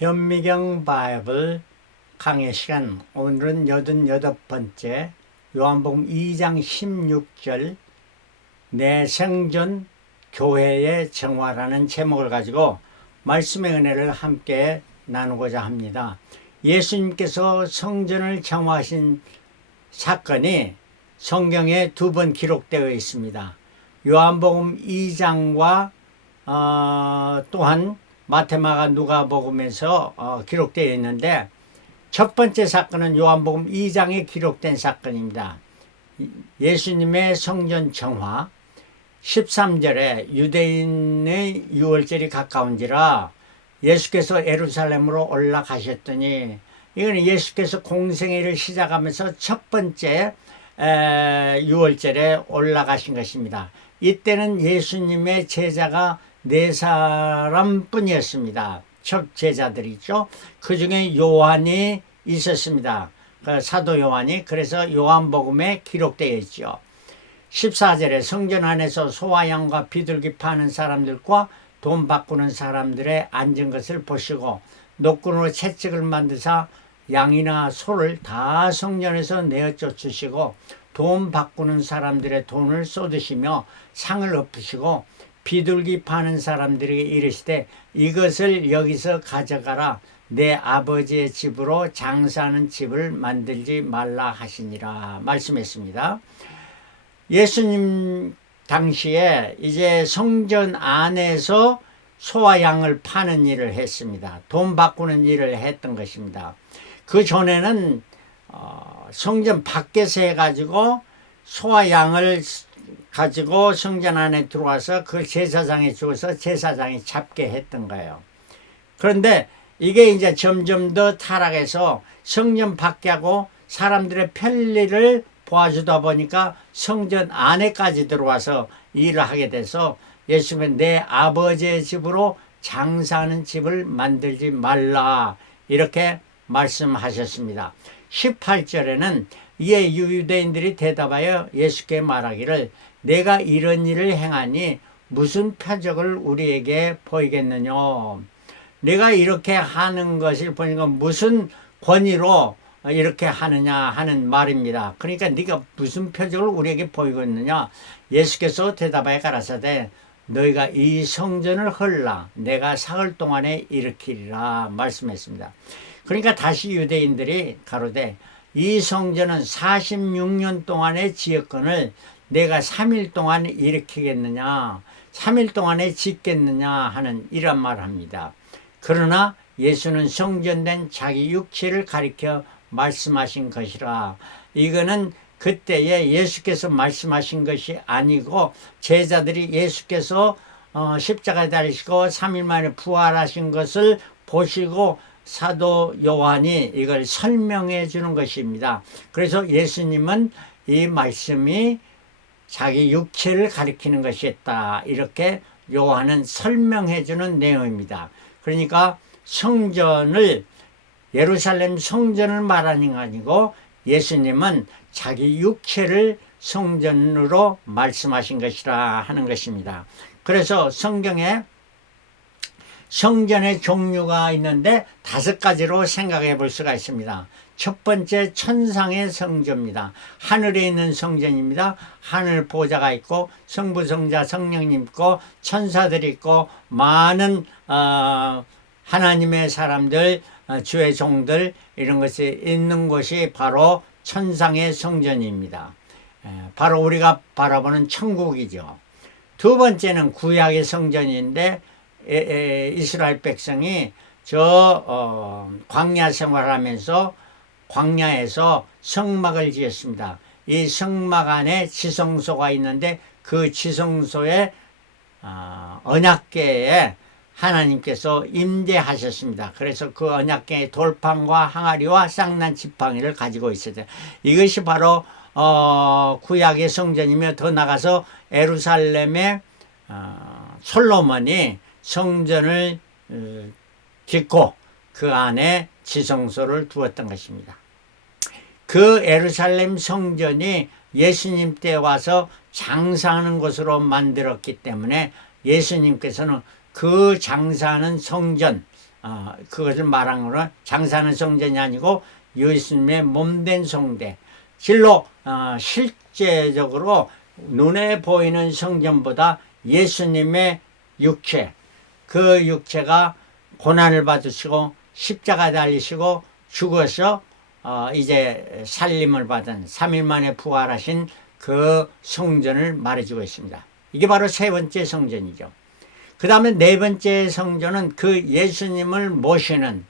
현미경 바이블 강의 시간, 오늘은 88번째 요한복음 2장 16절 내 생존 교회의 정화라는 제목을 가지고 말씀의 은혜를 함께 나누고자 합니다. 예수님께서 성전을 정화하신 사건이 성경에 두 번 기록되어 있습니다. 요한복음 2장과 또한 마태마가 누가복음에서 기록되어 있는데, 첫 번째 사건은 요한복음 2장에 기록된 사건입니다. 예수님의 성전 정화. 13절에 유대인의 유월절이 가까운지라 예수께서 예루살렘으로 올라가셨더니, 이거는 예수께서 공생애를 시작하면서 첫 번째 유월절에 올라가신 것입니다. 이때는 예수님의 제자가 4사람 뿐이었습니다. 첫 제자들이죠. 그 중에 요한이 있었습니다. 사도 요한이. 그래서 요한복음에 기록되어 있죠. 14절에 성전 안에서 소와 양과 비둘기 파는 사람들과 돈 바꾸는 사람들의 앉은 것을 보시고 노끈으로 채찍을 만드사 양이나 소를 다 성전에서 내어 쫓으시고 돈 바꾸는 사람들의 돈을 쏟으시며 상을 엎으시고 비둘기 파는 사람들에게 이르시되 이것을 여기서 가져가라. 내 아버지의 집으로 장사하는 집을 만들지 말라 하시니라 말씀했습니다. 예수님 당시에 이제 성전 안에서 소와 양을 파는 일을 했습니다. 돈 바꾸는 일을 했던 것입니다. 그 전에는 성전 밖에서 해가지고 소와 양을 가지고 성전 안에 들어와서 그 제사장에 주어서 제사장이 잡게 했던 거예요. 그런데 이게 이제 점점 더 타락해서 성전 밖에 하고 사람들의 편리를 도와주다 보니까 성전 안에까지 들어와서 일을 하게 돼서 예수님은 내 아버지의 집으로 장사하는 집을 만들지 말라 이렇게 말씀하셨습니다. 18절에는 이에 유대인들이 대답하여 예수께 말하기를 내가 이런 일을 행하니 무슨 표적을 우리에게 보이겠느냐. 내가 이렇게 하는 것을 보니까 무슨 권위로 이렇게 하느냐 하는 말입니다. 그러니까 네가 무슨 표적을 우리에게 보이겠느냐. 예수께서 대답하여 가라사대 너희가 이 성전을 헐라 내가 사흘 동안에 일으키리라 말씀했습니다. 그러니까 다시 유대인들이 가로되 이 성전은 46년 동안의 지역권을 내가 3일 동안 일으키겠느냐 3일 동안에 짓겠느냐 하는 이런 말을 합니다. 그러나 예수는 성전된 자기 육체를 가리켜 말씀하신 것이라. 이거는 그때에 예수께서 말씀하신 것이 아니고 제자들이 예수께서 십자가에 달리시고 3일 만에 부활하신 것을 보시고 사도 요한이 이걸 설명해 주는 것입니다. 그래서 예수님은 이 말씀이 자기 육체를 가리키는 것이었다 이렇게 요한은 설명해 주는 내용입니다. 그러니까 성전을 예루살렘 성전을 말하는 게 아니고 예수님은 자기 육체를 성전으로 말씀하신 것이라 하는 것입니다. 그래서 성경에 성전의 종류가 있는데 5가지로 생각해 볼 수가 있습니다. 첫 번째 천상의 성전입니다. 하늘에 있는 성전입니다. 하늘 보좌가 있고 성부 성자 성령님 있고 천사들이 있고 많은 하나님의 사람들 주의 종들 이런 것이 있는 곳이 바로 천상의 성전입니다. 바로 우리가 바라보는 천국이죠. 두 번째는 구약의 성전인데 이스라엘 백성이 광야 생활하면서 광야에서 성막을 지었습니다. 이 성막 안에 지성소가 있는데 그 지성소에 언약궤에 하나님께서 임재하셨습니다. 그래서 그 언약궤의 돌판과 항아리와 쌍난 지팡이를 가지고 있었죠. 이것이 바로 구약의 성전이며 더 나가서 예루살렘의 솔로몬이 성전을 짓고 그 안에 지성소를 두었던 것입니다. 그 예루살렘 성전이 예수님 때 와서 장사하는 곳으로 만들었기 때문에 예수님께서는 그 장사하는 성전 그것을 말한 거는 장사하는 성전이 아니고 예수님의 몸된 성대. 실로 실제적으로 눈에 보이는 성전보다 예수님의 육체, 그 육체가 고난을 받으시고 십자가 달리시고 죽어서 이제 살림을 받은 3일 만에 부활하신 그 성전을 말해주고 있습니다. 이게 바로 세 번째 성전이죠. 그 다음에 네 번째 성전은 그 예수님을 모시는,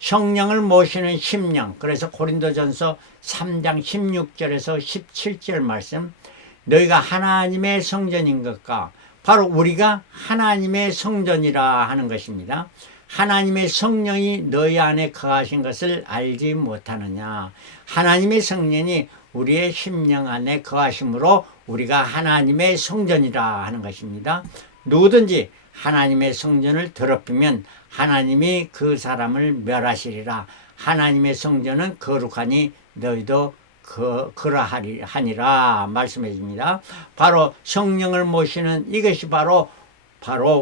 성령을 모시는 심령. 그래서 고린도전서 3장 16절에서 17절 말씀, 너희가 하나님의 성전인 것과, 바로 우리가 하나님의 성전이라 하는 것입니다. 하나님의 성령이 너희 안에 거하신 것을 알지 못하느냐. 하나님의 성령이 우리의 심령 안에 거하심으로 우리가 하나님의 성전이라 하는 것입니다. 누구든지 하나님의 성전을 더럽히면 하나님이 그 사람을 멸하시리라. 하나님의 성전은 거룩하니 너희도 그러하니라 말씀해 줍니다. 바로 성령을 모시는 이것이 바로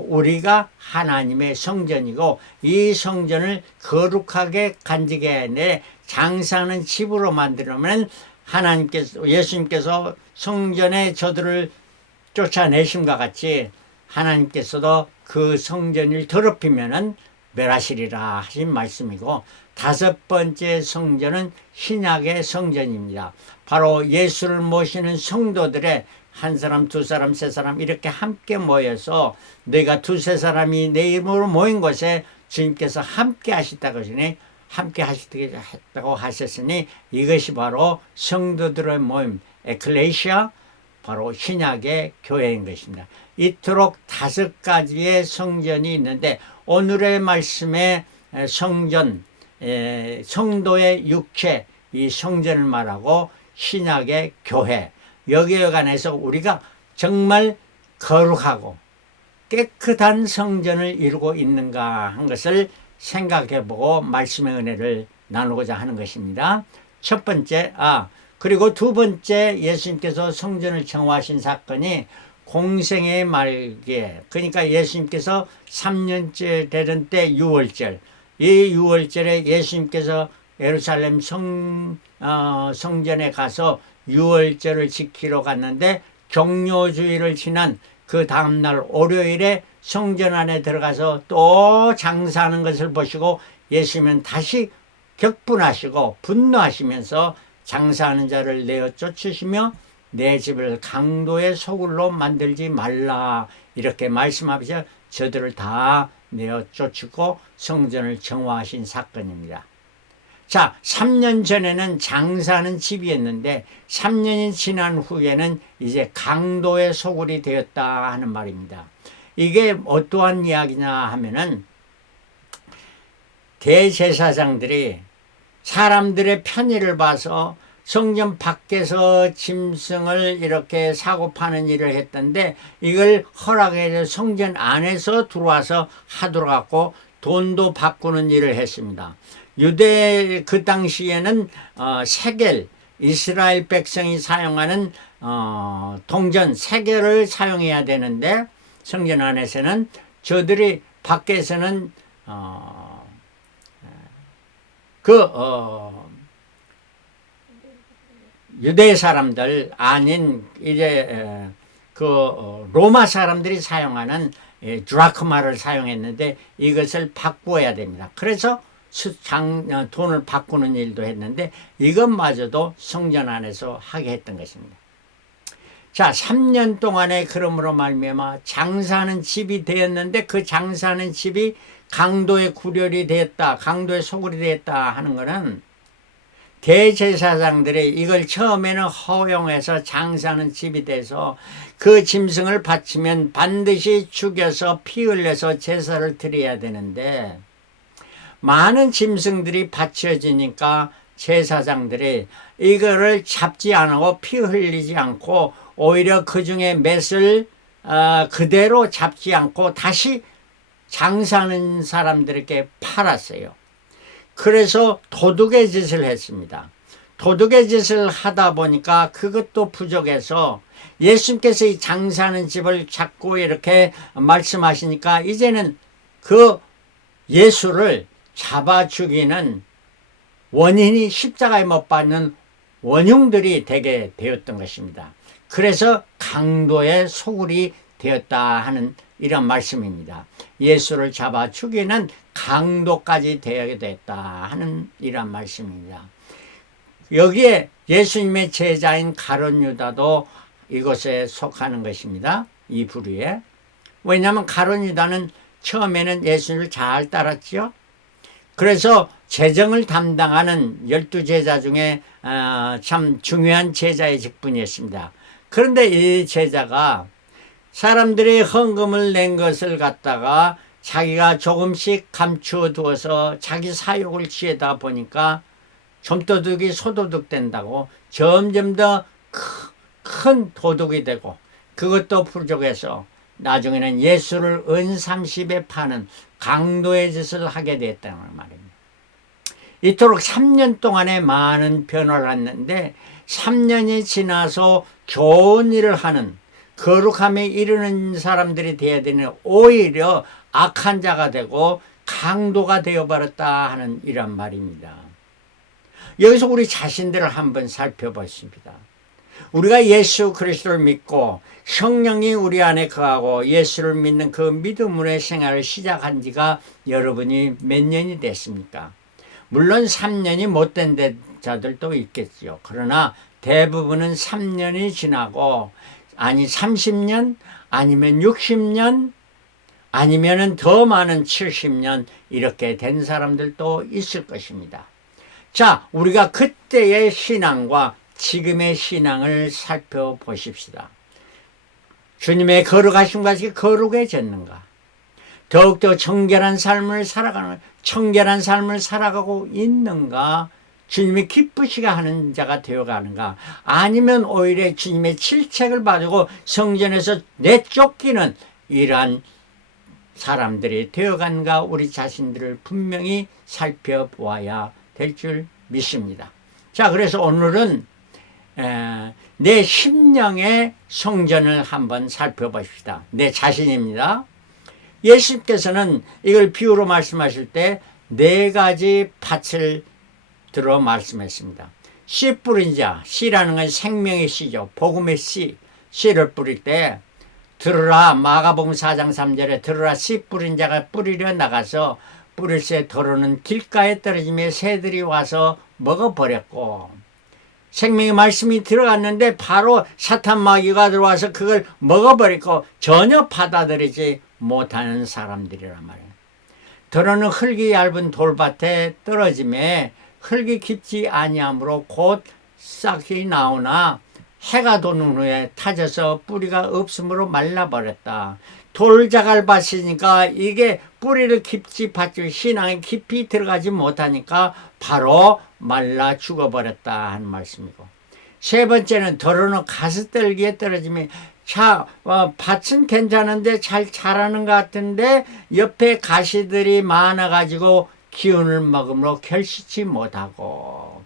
우리가 하나님의 성전이고, 이 성전을 거룩하게 간직해야 내 장사하는 집으로 만들면 예수님께서 성전에 저들을 쫓아내심과 같이 하나님께서도 그 성전을 더럽히면은 멸하시리라 하신 말씀이고, 다섯 번째 성전은 신약의 성전입니다. 바로 예수를 모시는 성도들의 한 사람, 두 사람, 세 사람 이렇게 함께 모여서 너희가 두세 사람이 내 이름으로 모인 곳에 주님께서 함께 하시다고 하시니, 함께 하시다고 하셨으니 이것이 바로 성도들의 모임, 에클레시아, 바로 신약의 교회인 것입니다. 이토록 다섯 가지의 성전이 있는데, 오늘의 말씀에 성전, 성도의 육체, 이 성전을 말하고 신약의 교회, 여기에 관해서 우리가 정말 거룩하고 깨끗한 성전을 이루고 있는가 한 것을 생각해보고 말씀의 은혜를 나누고자 하는 것입니다. 첫 번째, 그리고 두 번째 예수님께서 성전을 정화하신 사건이 공생의 말기에, 그러니까 예수님께서 3년째 되던 때 6월절, 이 6월절에 예수님께서 예루살렘 성전에 가서 6월절을 지키러 갔는데, 종료주일을 지난 그 다음날 월요일에 성전 안에 들어가서 또 장사하는 것을 보시고 예수님은 다시 격분하시고 분노하시면서 장사하는 자를 내어 쫓으시며 내 집을 강도의 소굴로 만들지 말라 이렇게 말씀하시며 저들을 다 내어 쫓고 성전을 정화하신 사건입니다. 자, 3년 전에는 장사하는 집이었는데 3년이 지난 후에는 이제 강도의 소굴이 되었다 하는 말입니다. 이게 어떠한 이야기냐 하면은, 대제사장들이 사람들의 편의를 봐서 성전 밖에서 짐승을 이렇게 사고 파는 일을 했던데, 이걸 허락해서 성전 안에서 들어와서 하도록 하고 돈도 바꾸는 일을 했습니다. 유대 그 당시에는 세겔, 이스라엘 백성이 사용하는 동전 세겔을 사용해야 되는데, 성전 안에서는 저들이 밖에서는 유대 사람들 아닌 이제 로마 사람들이 사용하는 드라크마를 사용했는데 이것을 바꾸어야 됩니다. 그래서 돈을 바꾸는 일도 했는데 이것마저도 성전 안에서 하게 했던 것입니다. 자, 3년 동안에 그러므로 말미암아 장사하는 집이 되었는데, 그 장사하는 집이 강도의 구렬이 되었다, 강도의 소굴이 되었다 하는 것은, 대제사장들이 이걸 처음에는 허용해서 장사하는 집이 돼서 그 짐승을 바치면 반드시 죽여서 피 흘려서 제사를 드려야 되는데, 많은 짐승들이 바쳐지니까 제사장들이 이거를 잡지 않고 피 흘리지 않고 오히려 그 중에 맷을 그대로 잡지 않고 다시 장사하는 사람들에게 팔았어요. 그래서 도둑의 짓을 했습니다. 도둑의 짓을 하다 보니까 그것도 부족해서 예수님께서 이 장사하는 집을 자꾸 이렇게 말씀하시니까 이제는 그 예수를 잡아 죽이는 원인이 십자가에 못 박는 원흉들이 되게 되었던 것입니다. 그래서 강도의 소굴이 되었다 하는 이런 말씀입니다. 예수를 잡아 죽이는 강도까지 되게 됐다 하는 이런 말씀입니다. 여기에 예수님의 제자인 가룟 유다도 이것에 속하는 것입니다. 이 부류에. 왜냐하면 가룟 유다는 처음에는 예수를 잘 따랐죠. 그래서 재정을 담당하는 12제자 중에 참 중요한 제자의 직분이었습니다. 그런데 이 제자가 사람들이 헌금을 낸 것을 갖다가 자기가 조금씩 감추어두어서 자기 사욕을 취하다 보니까 좀도둑이 소도둑 된다고 점점 더 큰 도둑이 되고, 그것도 부족해서 나중에는 예수를 은 30에 파는 강도의 짓을 하게 됐다는 말입니다. 이토록 3년 동안에 많은 변화를 했는데 3년이 지나서 좋은 일을 하는, 거룩함에 이르는 사람들이 되어야 되는 오히려 악한 자가 되고 강도가 되어버렸다 하는 이런 말입니다. 여기서 우리 자신들을 한번 살펴보십니다. 우리가 예수 그리스도를 믿고 성령이 우리 안에 거하고 예수를 믿는 그 믿음의 생활을 시작한 지가 여러분이 몇 년이 됐습니까? 물론 3년이 못된 자들도 있겠죠. 그러나 대부분은 3년이 지나고, 아니 30년, 아니면 60년, 아니면 더 많은 70년 이렇게 된 사람들도 있을 것입니다. 자, 우리가 그때의 신앙과 지금의 신앙을 살펴보십시다. 주님의 거룩하신 것이 거룩해졌는가? 더욱더 정결한 삶을 살아가고 있는가? 주님이 기쁘시게 하는 자가 되어가는가? 아니면 오히려 주님의 질책을 받고 성전에서 내쫓기는 이러한 사람들이 되어간가? 우리 자신들을 분명히 살펴보아야 될 줄 믿습니다. 자, 그래서 오늘은 내 심령의 성전을 한번 살펴봅시다. 내 자신입니다. 예수님께서는 이걸 비유로 말씀하실 때 4가지 밭을 들어 말씀했습니다. 씨 뿌린 자, 씨라는 건 생명의 씨죠. 복음의 씨, 씨를 뿌릴 때 들으라, 마가복음 4장 3절에 들으라, 씨 뿌린 자가 뿌리려 나가서 뿌릴새 더러는 길가에 떨어지며 새들이 와서 먹어버렸고, 생명의 말씀이 들어갔는데 바로 사탄 마귀가 들어와서 그걸 먹어버리고 전혀 받아들이지 못하는 사람들이란 말이에요. 더러는 흙이 얇은 돌밭에 떨어짐에 흙이 깊지 아니하므로 곧 싹이 나오나 해가 도는 후에 타져서 뿌리가 없으므로 말라버렸다. 돌자갈밭이니까 이게 뿌리를 깊이 받지, 신앙에 깊이 들어가지 못하니까 바로 말라 죽어버렸다 하는 말씀이고, 세 번째는 더러는 가스떨기에 떨어지면 밭은 괜찮은데 잘 자라는 것 같은데 옆에 가시들이 많아가지고 기운을 먹음으로 결실치 못하고,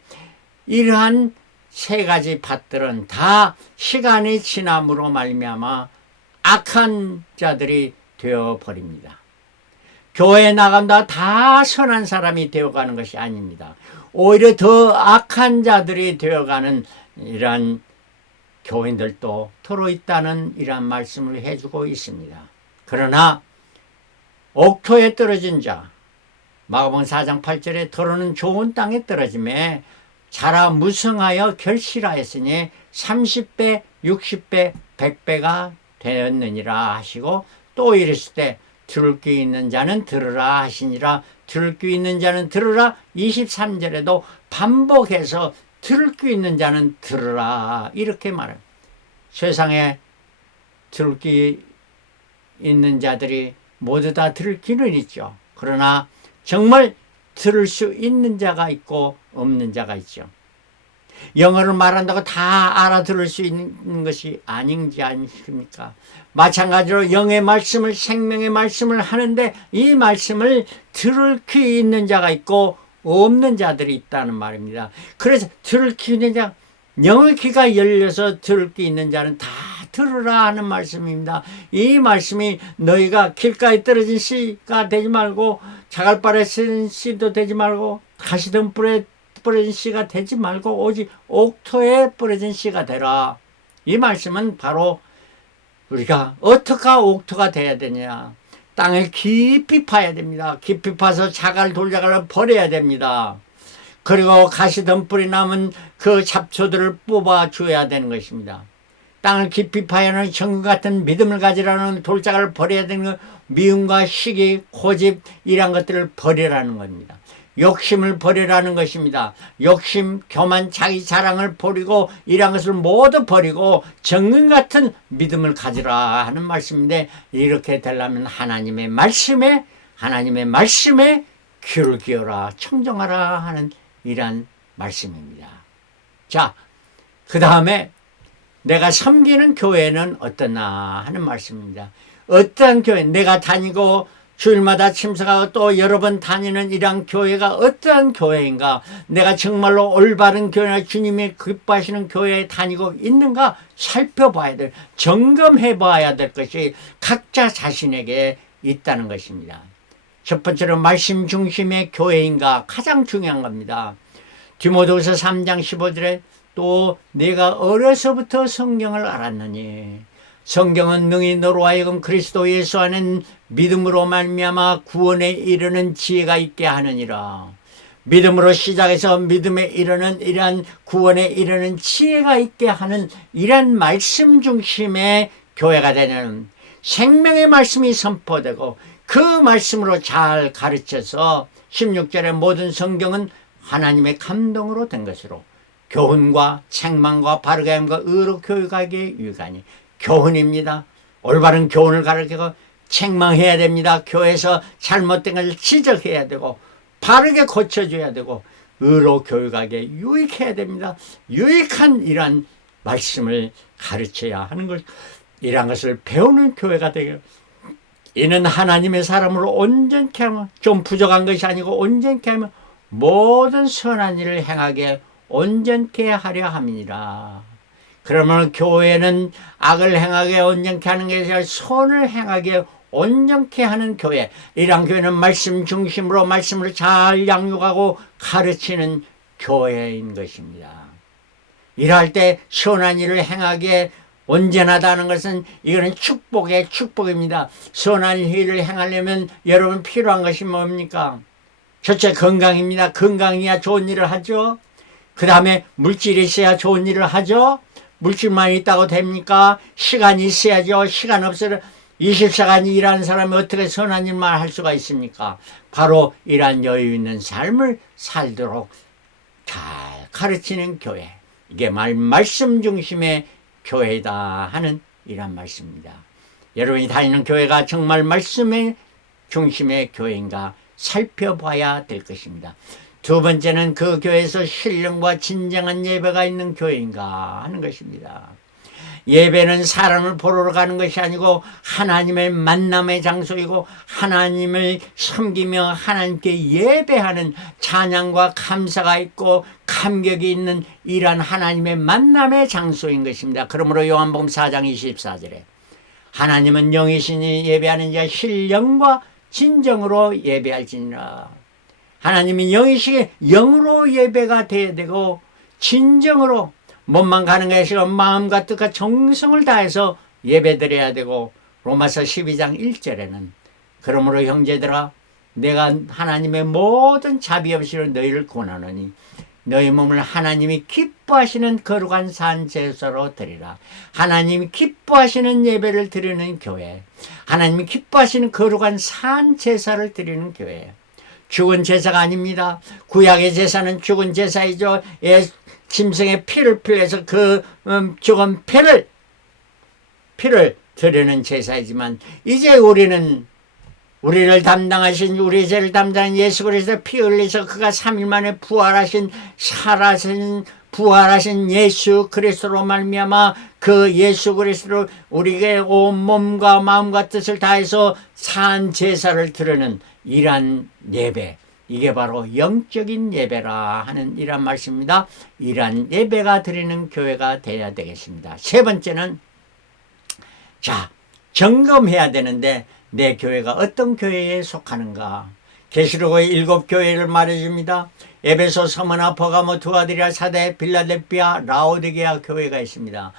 이러한 3가지 밭들은 다 시간이 지남으로 말미암아 악한 자들이 되어버립니다. 교회에 나간다 다 선한 사람이 되어가는 것이 아닙니다. 오히려 더 악한 자들이 되어가는 이러한 교인들도 더러 있다는 이러한 말씀을 해주고 있습니다. 그러나 옥토에 떨어진 자, 마가복음 4장 8절에 더러는 좋은 땅에 떨어짐에 자라 무성하여 결실하였으니 30배, 60배, 100배가 되었느니라 하시고, 또 이랬을 때 들을 귀 있는 자는 들으라 하시니라. 들을 귀 있는 자는 들으라. 23절에도 반복해서 들을 귀 있는 자는 들으라 이렇게 말해요. 세상에 들을 귀 있는 자들이 모두 다 들을 귀는 있죠. 그러나 정말 들을 수 있는 자가 있고 없는 자가 있죠. 영어를 말한다고 다 알아들을 수 있는 것이 아닌지 아니십니까? 마찬가지로 영의 말씀을, 생명의 말씀을 하는데 이 말씀을 들을 귀 있는 자가 있고 없는 자들이 있다는 말입니다. 그래서 들을 귀 있는 자, 영의 귀가 열려서 들을 귀 있는 자는 다 들으라 하는 말씀입니다. 이 말씀이 너희가 길가에 떨어진 씨가 되지 말고 자갈 버려진 씨도 되지 말고 가시덤 뿌려진 씨가 되지 말고 오직 옥토에 뿌려진 씨가 되라. 이 말씀은 바로 우리가 어떻게 옥토가 돼야 되냐. 땅을 깊이 파야 됩니다. 깊이 파서 자갈 돌자갈을 버려야 됩니다. 그리고 가시덤불이 남은 그 잡초들을 뽑아 줘야 되는 것입니다. 땅을 깊이 파야 하는 정금 같은 믿음을 가지라는 돌자갈을 버려야 되는 것, 미움과 시기, 고집 이런 것들을 버리라는 겁니다. 욕심을 버리라는 것입니다. 욕심, 교만, 자기 자랑을 버리고 이런 것을 모두 버리고 정금 같은 믿음을 가지라 하는 말씀인데, 이렇게 되려면 하나님의 말씀에 귀를 기울여 청정하라 하는 이러한 말씀입니다. 자, 그 다음에 내가 섬기는 교회는 어떠나 하는 말씀입니다. 어떠한 교회, 내가 다니고 주일마다 참석하고 또 여러 번 다니는 이러한 교회가 어떠한 교회인가, 내가 정말로 올바른 교회나 주님이 기뻐하시는 교회에 다니고 있는가 살펴봐야 될, 점검해 봐야 될 것이 각자 자신에게 있다는 것입니다. 첫 번째로 말씀 중심의 교회인가, 가장 중요한 겁니다. 디모데후서 3장 15절에 또 내가 어려서부터 성경을 알았느니 성경은 능히 너로 하여금 그리스도 예수 안에 믿음으로 말미암아 구원에 이르는 지혜가 있게 하느니라. 믿음으로 시작해서 믿음에 이르는 이러한 구원에 이르는 지혜가 있게 하는 이러한 말씀 중심의 교회가 되는, 생명의 말씀이 선포되고 그 말씀으로 잘 가르쳐서 16절에 모든 성경은 하나님의 감동으로 된 것으로 교훈과 책망과 바르게 함과 의로 교육하기에 유익하니, 교훈입니다. 올바른 교훈을 가르치고 책망해야 됩니다. 교회에서 잘못된 것을 지적해야 되고 바르게 고쳐줘야 되고 의로 교육하기에 유익해야 됩니다. 유익한 이러한 말씀을 가르쳐야 하는 것, 이러한 것을 배우는 교회가 되게, 이는 하나님의 사람으로 온전케 하며, 좀 부족한 것이 아니고 온전케 하며 모든 선한 일을 행하게 온전케 하려 함이니라. 그러면 교회는 악을 행하게 온전케 하는 게 아니라 선을 행하게 온전케 하는 교회, 이러한 교회는 말씀 중심으로 말씀을 잘 양육하고 가르치는 교회인 것입니다. 이럴 때 선한 일을 행하게 온전하다는 것은 이거는 축복의 축복입니다. 선한 일을 행하려면 여러분 필요한 것이 뭡니까? 첫째 건강입니다. 건강이야 좋은 일을 하죠. 그 다음에 물질이 있어야 좋은 일을 하죠. 물질만 있다고 됩니까? 시간이 있어야죠. 시간 없어도 24시간 일하는 사람이 어떻게 선한 일만 할 수가 있습니까? 바로 이러한 여유 있는 삶을 살도록 잘 가르치는 교회, 이게 말씀 중심의 교회다 하는 이런 말씀입니다. 여러분이 다니는 교회가 정말 말씀의 중심의 교회인가 살펴봐야 될 것입니다. 두 번째는 그 교회에서 신령과 진정한 예배가 있는 교회인가 하는 것입니다. 예배는 사람을 보러 가는 것이 아니고 하나님의 만남의 장소이고 하나님을 섬기며 하나님께 예배하는 찬양과 감사가 있고 감격이 있는 이러한 하나님의 만남의 장소인 것입니다. 그러므로 요한복음 4장 24절에 하나님은 영이시니 예배하는 자 신령과 진정으로 예배할지니라. 하나님이 영이시기에 영으로 예배가 돼야 되고 진정으로, 몸만 가는 것이 아니라 마음과 뜻과 정성을 다해서 예배드려야 되고, 로마서 12장 1절에는 그러므로 형제들아 내가 하나님의 모든 자비 없이는 너희를 권하노니 너희 몸을 하나님이 기뻐하시는 거룩한 산 제사로 드리라. 하나님이 기뻐하시는 예배를 드리는 교회, 하나님이 기뻐하시는 거룩한 산 제사를 드리는 교회, 죽은 제사가 아닙니다. 구약의 제사는 죽은 제사이죠. 짐승의 피를 필해서 그 죽은 피를 드리는 제사이지만, 이제 우리는 우리를 담당하신, 우리 죄를 담당한 예수 그리스도 피 흘리서 그가 3일 만에 부활하신 예수 그리스도로 말미암아 그 예수 그리스도로 우리에게 온 몸과 마음과 뜻을 다해서 산 제사를 드리는 이러한 예배, 이게 바로 영적인 예배라 하는 이런 말씀입니다. 이러한 예배가 드리는 교회가 되어야 되겠습니다. 세 번째는, 자, 점검해야 되는데 내 교회가 어떤 교회에 속하는가. 계시록의 7교회를 말해줍니다. 에베소, 서머나, 버가모, 두아디라, 사대, 빌라델피아, 라오디게아 교회가 있습니다.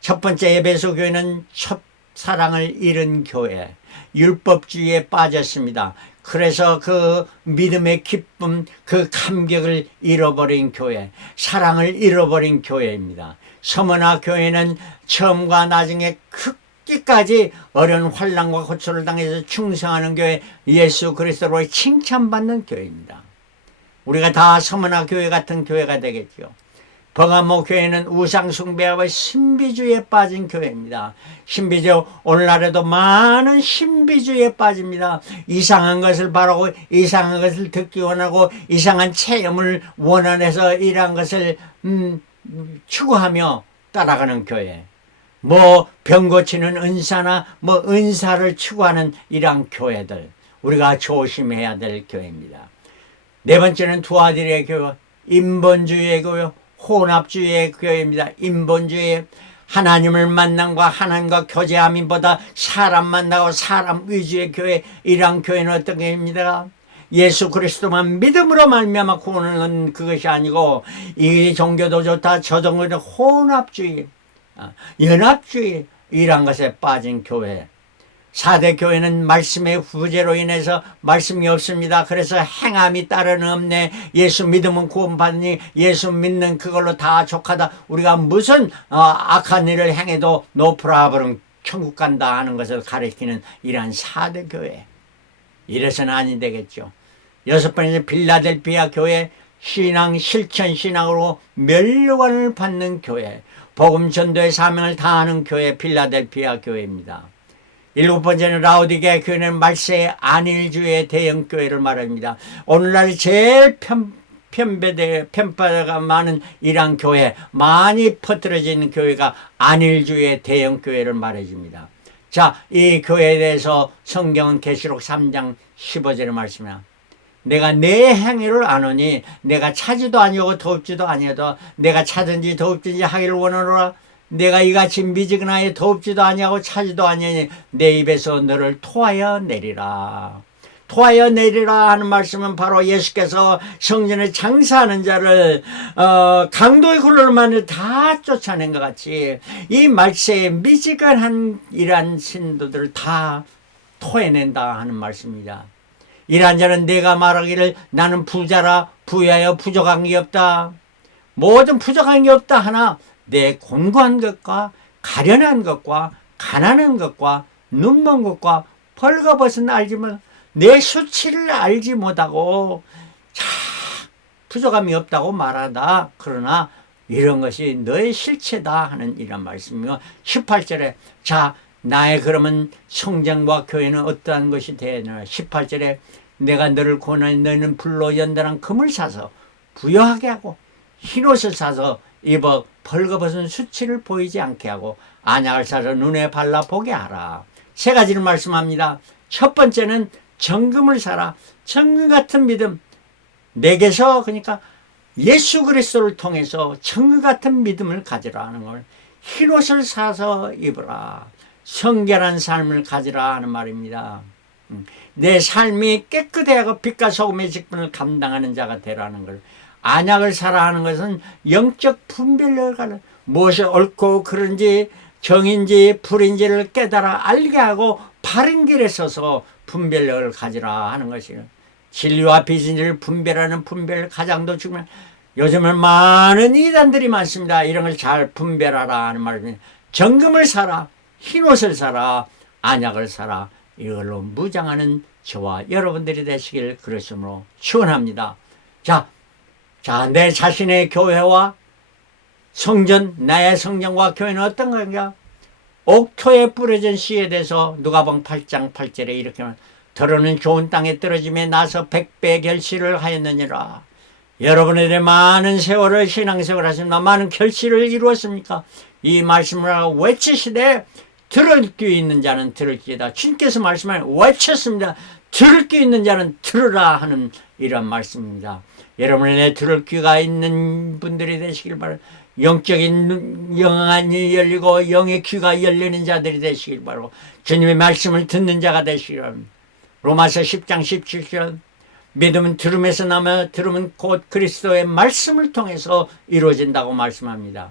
첫 번째 에베소 교회는 첫 사랑을 잃은 교회, 율법주의에 빠졌습니다. 그래서 그 믿음의 기쁨, 그 감격을 잃어버린 교회, 사랑을 잃어버린 교회입니다. 서머나 교회는 처음과 나중에 끝까지 어려운 환난과 고초를 당해서 충성하는 교회, 예수 그리스도로 칭찬받는 교회입니다. 우리가 다 서머나 교회 같은 교회가 되겠죠. 버가모 교회는 우상숭배와 신비주의에 빠진 교회입니다. 신비주의, 오늘날에도 많은 신비주의에 빠집니다. 이상한 것을 바라고 이상한 것을 듣기 원하고 이상한 체험을 원한해서 이러한 것을 추구하며 따라가는 교회. 뭐 병 고치는 은사나 뭐 은사를 추구하는 이러한 교회들, 우리가 조심해야 될 교회입니다. 네 번째는 두아디라의 교회, 인본주의의 교회, 혼합주의의 교회입니다. 인본주의, 하나님을 만남과 하나님과 교제함보다 사람 만나고 사람 위주의 교회, 이러한 교회는 어떤 교회입니다? 예수 그리스도만 믿음으로 말미암아 구원을 얻는 그것이 아니고 이 종교도 좋다 저 종교도 혼합주의, 연합주의, 이러한 것에 빠진 교회. 4대 교회는 말씀의 부재로 인해서 말씀이 없습니다. 그래서 행함이 따르는 없네. 예수 믿으면 구원받으니 예수 믿는 그걸로 다 족하다. 우리가 무슨 악한 일을 행해도 노 프라블럼 천국 간다 하는 것을 가리키는 이러한 4대 교회. 이래서는 아니 되겠죠. 6번째 빌라델피아 교회, 신앙 실천 신앙으로 멸류관을 받는 교회, 복음 전도의 사명을 다하는 교회, 빌라델피아 교회입니다. 7번째는 라오디게아 교회는 말세의 안일주의 대형교회를 말합니다. 오늘날 제일 편파가 많은 이러한 교회, 많이 퍼뜨려진 교회가 안일주의 대형교회를 말해줍니다. 자, 이 교회에 대해서 성경은 계시록 3장 15절에 말씀합니다. 내가 내 행위를 아노니 내가 차지도 아니하고 더웁지도 아니하도 내가 차든지 더웁든지 하기를 원하노라. 내가 이같이 미지근하여 더웁지도 아니하고 차지도 아니하니 내 입에서 너를 토하여 내리라. 토하여 내리라 하는 말씀은 바로 예수께서 성전에 장사하는 자를 강도의 굴로만을 다 쫓아낸 것 같이 이 말세에 미지근한 이러한 신도들을 다 토해낸다 하는 말씀입니다. 이러한 자는 내가 말하기를 나는 부자라 부유하여 부족한 게 없다. 모든 부족한 게 없다 하나 내 곤고한 것과 가련한 것과 가난한 것과 눈먼 것과 벌거벗은 알지만 내 수치를 알지 못하고 부족함이 없다고 말하다. 그러나 이런 것이 너의 실체다 하는 이런 말씀이요. 18절에 자 나의 그러면 성전과 교회는 어떠한 것이 되느냐. 18절에 내가 너를 권하니 너는 불로 연단한 금을 사서 부여하게 하고 흰옷을 사서 입어 벌거벗은 수치를 보이지 않게 하고 안약을 사서 눈에 발라 보게 하라. 세 가지를 말씀합니다. 첫 번째는 정금을 사라. 정금 같은 믿음. 내게서 그러니까 예수 그리스도를 통해서 정금 같은 믿음을 가지라 하는 걸 흰옷을 사서 입으라. 성결한 삶을 가지라 하는 말입니다. 내 삶이 깨끗해하고 빛과 소금의 직분을 감당하는 자가 되라는 걸. 안약을 사라 하는 것은 영적 분별력을 가는 무엇이 옳고 그른지 정인지 불인지를 깨달아 알게 하고 바른 길에 서서 분별력을 가지라 하는 것이에요. 진리와 비진리를 분별하는 분별 가장도 중요한 요즘은 많은 이단들이 많습니다. 이런 걸 잘 분별하라 하는 말입니다. 정금을 사라, 흰옷을 사라, 안약을 사라. 이걸로 무장하는 저와 여러분들이 되시길 그랬으므로 축원합니다. 자, 내 자신의 교회와 성전, 나의 성전과 교회는 어떤 건가? 옥토에 뿌려진 씨에 대해서 누가복음 8장 8절에 이렇게 말합니다. 더러는 좋은 땅에 떨어짐에 나서 100배 결실을 하였느니라. 여러분에 대해 많은 세월을 신앙생활을 하십니다. 많은 결실을 이루었습니까? 이 말씀을 하고 외치시되 들을 귀 있는 자는 들을지어다. 주님께서 말씀을 외쳤습니다. 들을 귀 있는 자는 들으라 하는 이런 말씀입니다. 여러분의 들을 귀가 있는 분들이 되시길 바랍니다. 영적인 영안이 열리고 영의 귀가 열리는 자들이 되시길 바라고 주님의 말씀을 듣는 자가 되시길 바랍니다. 로마서 10장 17절 믿음은 들음에서 나며 들음은 곧 그리스도의 말씀을 통해서 이루어진다고 말씀합니다.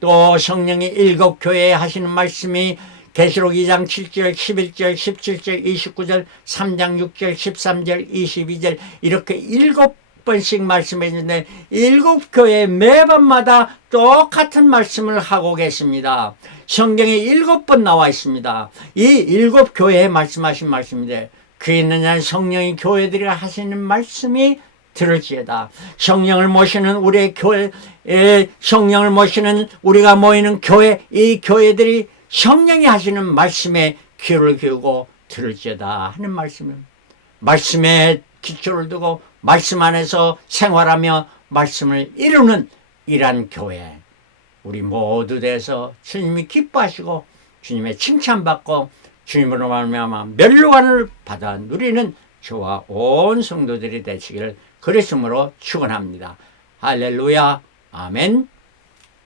또 성령이 일곱 교회에 하시는 말씀이 계시록 2장 7절, 11절, 17절, 29절, 3장 6절, 13절, 22절 이렇게 일곱 번씩 말씀해 주는데 일곱 교회 매번마다 똑같은 말씀을 하고 계십니다. 성경에 일곱 번 나와 있습니다. 이 일곱 교회에 말씀하신 말씀인데 귀 있는 자는 성령이 교회들이 하시는 말씀이 들을지어다. 성령을 모시는 우리의 교회, 성령을 모시는 우리가 모이는 교회, 이 교회들이 성령이 하시는 말씀에 귀를 기울고 들을지어다 하는 말씀입니다. 말씀에 기초를 두고 말씀 안에서 생활하며 말씀을 이루는 이러한 교회, 우리 모두 돼서 주님이 기뻐하시고 주님의 칭찬받고 주님으로 말미암아 멸류관을 받아 누리는 저와 온 성도들이 되시기를 그리스도로 축원합니다. 할렐루야. 아멘.